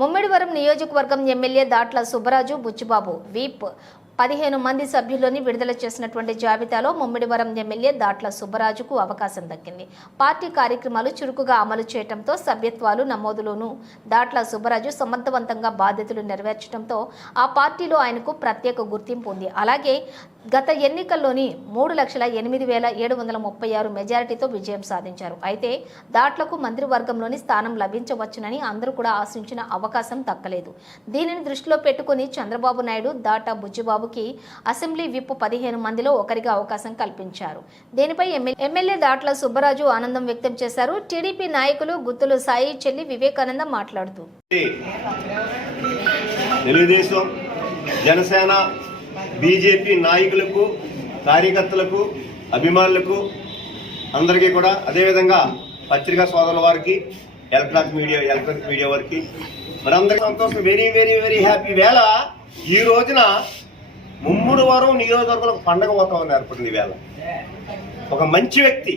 ముమ్మిడివరం నియోజకవర్గం MLA Datla Subbaraju Buchibabu whip పదిహేను మంది సభ్యులని విడుదల చేసినటువంటి జాబితాలో ముమ్మిడివరం ఎమ్మెల్యే దాట్ల సుబ్బరాజుకు అవకాశం దక్కింది. పార్టీ కార్యక్రమాలు చురుకుగా అమలు చేయడంతో సభ్యత్వాలు నమోదులోనూ దాట్ల సుబ్బరాజు సమర్థవంతంగా బాధ్యతలు నెరవేర్చడంతో ఆ పార్టీలో ఆయనకు ప్రత్యేక గుర్తింపు ఉంది. అలాగే గత ఎన్నికల్లోని మూడు లక్షల ఎనిమిది వేల ఏడు వందల ముప్పై ఆరు మెజారిటీతో విజయం సాధించారు. అయితే దాట్లకు మంత్రివర్గంలోని స్థానం లభించవచ్చునని అందరూ కూడా ఆశించిన అవకాశం దక్కలేదు. దీనిని దృష్టిలో పెట్టుకుని చంద్రబాబు నాయుడు దాటా బుజ్జిబాబుకి అసెంబ్లీ విప్ పదిహేను మందిలో ఒకరిగా అవకాశం కల్పించారు. దీనిపై ఎమ్మెల్యే ఎమ్మెల్యే దాట్ల సుబ్బరాజు ఆనందం వ్యక్తం చేశారు. టీడీపీ నాయకులు గుత్తులు సాయి చెల్లి వివేకానంద మాట్లాడుతూ తెలుగుదేశం జనసేన బీజేపీ నాయకులకు కార్యకర్తలకు అభిమానులకు అందరికీ కూడా అదేవిధంగా పత్రికా సోదరుల వారికి ఎలక్ట్రానిక్ మీడియా ఎలక్ట్రానిక్ మీడియా వారికి మనందరికీ సంతోషం. వెరీ వెరీ వెరీ హ్యాపీ వేళ. ఈ రోజున ముమ్ముడు వారం నియోజకవర్గంలో పండగ వాతావరణం ఏర్పడింది వేళ. ఒక మంచి వ్యక్తి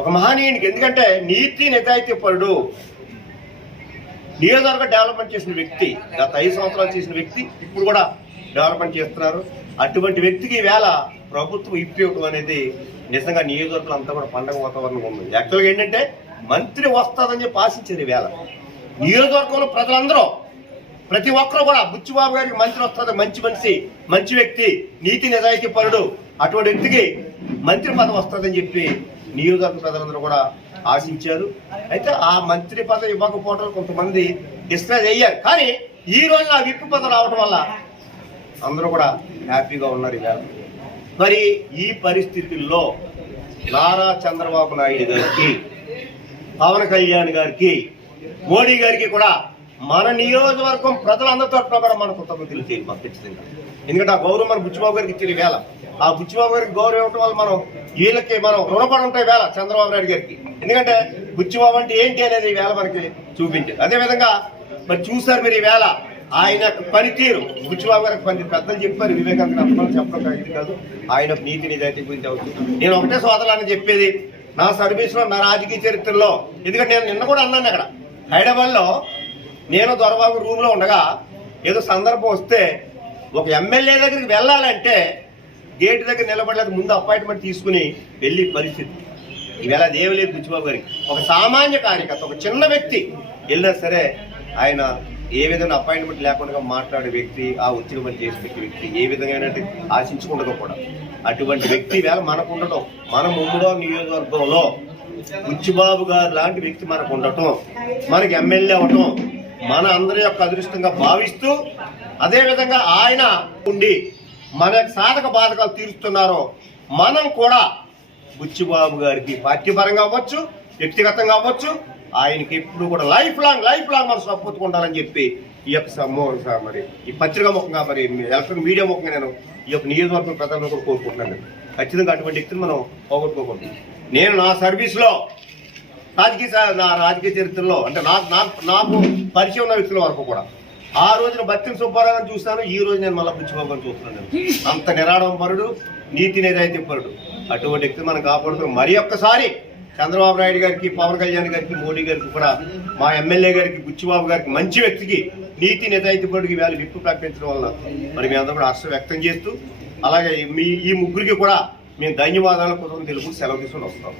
ఒక మహనీయునికి ఎందుకంటే నీతి నిజాయితీ పరుడు నియోజకవర్గ డెవలప్మెంట్ చేసిన వ్యక్తి గత ఐదు సంవత్సరాలు చేసిన వ్యక్తి ఇప్పుడు కూడా డెవలప్మెంట్ చేస్తున్నారు. అటువంటి వ్యక్తికి ఈవేళ ప్రభుత్వం ఇప్పివ్వడం అనేది నిజంగా నియోజకవర్గం అంతా కూడా పండగ వాతావరణం ఉంది. యాక్చువల్గా ఏంటంటే మంత్రి వస్తుందని చెప్పి ఆశించారు ఈవేళ. నియోజకవర్గంలో ప్రజలందరూ ప్రతి ఒక్కరు కూడా బుచ్చిబాబు గారికి మంత్రి వస్తుంది మంచి మనిషి మంచి వ్యక్తి నీతి నిజాయితీ పరుడు అటువంటి వ్యక్తికి మంత్రి పదవి వస్తుందని చెప్పి నియోజకవర్గ ప్రజలందరూ కూడా ఆశించారు. అయితే ఆ మంత్రి పదవి ఇవ్వకపోవడం కొంతమంది డిస్కరేజ్ అయ్యారు. కానీ ఈ రోజు ఆ విప్పు పదవి రావడం వల్ల అందరూ కూడా హ్యాపీగా ఉన్నారు ఇవాళ. మరి ఈ పరిస్థితుల్లో నారా చంద్రబాబు నాయుడు గారికి పవన్ కళ్యాణ్ గారికి మోడీ గారికి కూడా మన నియోజకవర్గం ప్రజలందరి తరఫున కూడా మన కృతజ్ఞతలు చేయాలి ఖచ్చితంగా ఎందుకంటే ఆ గౌరవం మన బుచ్చిబాబు గారికి ఇచ్చిన వేళ. ఆ బుచ్చిబాబు గారికి గౌరవం ఇవ్వటం వల్ల మనం వీళ్ళకి మనం రుణపడి ఉంటాయి వేళ చంద్రబాబు నాయుడు గారికి. ఎందుకంటే బుచ్చిబాబు అంటే ఏంటి అనేది ఈ వేళ మనకి చూపించారు అదేవిధంగా మరి చూసారు మీరు ఈ వేళ ఆయన పనితీరు. బుచ్చిబాబు పని పెద్దలు చెప్పారు వివేకానంద అర్థం చెప్పడం ఇది కాదు. ఆయన నీతి నిజాయితీ గురించి అవుతుంది. నేను ఒకటే సోదరులని చెప్పేది నా సర్వీస్లో నా రాజకీయ చరిత్రలో. ఎందుకంటే నేను నిన్న కూడా అన్నాను అక్కడ. హైదరాబాద్లో నేను దొరబాబు రూమ్లో ఉండగా ఏదో సందర్భం వస్తే ఒక ఎమ్మెల్యే దగ్గరికి వెళ్ళాలంటే గేట్ దగ్గర నిలబడలేక ముందు అపాయింట్మెంట్ తీసుకుని వెళ్ళి పరిస్థితి. ఈవేళ దేవలేదు బుచ్చిబాబు గారికి. ఒక సామాన్య కార్యకర్త ఒక చిన్న వ్యక్తి వెళ్ళినా సరే ఆయన ఏ విధంగా అపాయింట్మెంట్ లేకుండా మాట్లాడే వ్యక్తి ఆ ఉద్యోగం పని చేసి పెట్టే వ్యక్తి ఏ విధంగా ఆశించకుండా కూడా. అటువంటి వ్యక్తి వేళ మనకు ఉండటం మన ముమ్మడో నియోజకవర్గంలో బుచ్చిబాబు గారు లాంటి వ్యక్తి మనకు ఉండటం మనకి ఎమ్మెల్యే అవటం మన అందరి యొక్క అదృష్టంగా భావిస్తూ అదేవిధంగా ఆయన ఉండి మన సాధక బాధకాలు తీరుస్తున్నారో మనం కూడా బుచ్చిబాబు గారికి పార్టీ పరంగా అవ్వచ్చు వ్యక్తిగతంగా అవ్వచ్చు ఆయనకి ఎప్పుడు కూడా లైఫ్ లాంగ్ లైఫ్ లాంగ్ మనం సపోర్ట్ ఉండాలని చెప్పి ఈ యొక్క మోహన్ సార్ మరి ఈ పత్రికా ముఖంగా మరి ఎలక్ట్రిక్ మీడియా ముఖంగా నేను ఈ యొక్క నియోజకవర్గం ప్రజలను కూడా కోరుకుంటున్నాను. ఖచ్చితంగా అటువంటి వ్యక్తిని మనం పోగొట్టుకోకూడదు. నేను నా సర్వీస్లో రాజకీయ నా రాజకీయ చరిత్రలో అంటే నాకు నాకు నాకు పరిచయం ఉన్న వ్యక్తుల వరకు కూడా ఆ రోజున బత్తిన సుబ్బారావు చూస్తాను ఈ రోజు నేను మళ్ళీ బుచ్చిబాబు చూస్తున్నాను. అంత నిరాడంపరుడు నీతి నిజాయితీ పరుడు అటువంటి వ్యక్తిని మనం కాపాడుతున్నాం. మరి ఒక్కసారి చంద్రబాబు నాయుడు గారికి పవన్ కళ్యాణ్ గారికి మోడీ గారికి కూడా మా ఎమ్మెల్యే గారికి బుచ్చిబాబు గారికి మంచి వ్యక్తికి నీతి నిజాయితీపడికి వేళ విప్పు ప్రకటించడం వల్ల మరి మేము కూడా హర్షం వ్యక్తం చేస్తూ అలాగే మీ ఈ ముగ్గురికి కూడా మేము ధన్యవాదాలు కోసం తెలుగు సెలవు తీసుకుని వస్తాం.